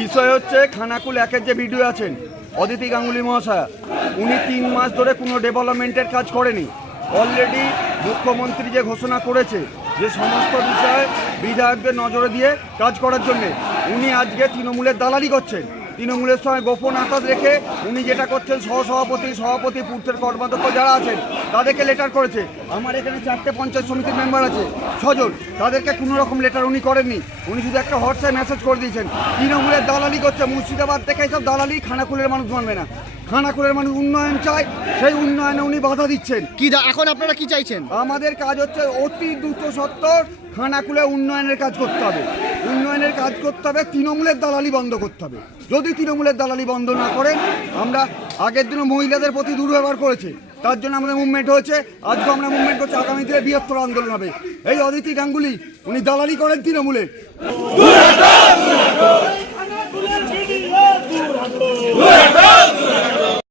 বিষয় হচ্ছে খানাকুল একের যে ভিডিও আছেন অদিতি গাঙ্গুলি মহাশয়া, উনি 3 মাস ধরে কোনো ডেভেলপমেন্টের কাজ করেনি। অলরেডি মুখ্যমন্ত্রী যে ঘোষণা করেছে যে সমস্ত বিষয় বিধায়কদের নজরে দিয়ে কাজ করার জন্যে, উনি আজকে তৃণমূলের দালালি করছেন। তৃণমূলের সঙ্গে গোপন আঘাত রেখে উনি যেটা করছেন, সভাপতি পূর্তের কর্মাধ্যক্ষ যারা আছেন তাদেরকে লেটার করেছে। আমার এখানে 4টে পঞ্চায়েত সমিতির মেম্বার আছে, 6 জন, তাদেরকে কোনো রকম লেটার উনি করেননি। উনি শুধু একটা হোয়াটসঅ্যাপ মেসেজ করে দিয়েছেন। তৃণমূলের দালালি করছে। মুর্শিদাবাদ থেকে এইসব দালালি খানাকুলের মানুষ মানবে না। খানাকুলের মানুষ উন্নয়ন চায়, সেই উন্নয়নে উনি বাধা দিচ্ছেন। এখন আপনারা কি চাইছেন? আমাদের কাজ হচ্ছে অতি দ্রুত সত্তর খানাকুলে উন্নয়নের কাজ করতে হবে। উন্নয়নের কাজ করতে হবে, তৃণমূলের দালালি বন্ধ করতে হবে। যদি তৃণমূলের দালালি বন্ধ না করেন, আমরা আগের দিনও মহিলাদের প্রতি দুর্ব্যবহার করেছে, তার জন্য আমাদের মুভমেন্ট হয়েছে। আজকে আমরা মুভমেন্ট করছি, আগামী দিনে বৃহত্তর আন্দোলন হবে। এই অদিতি গাঙ্গুলি উনি দালালি করেন তৃণমূলে।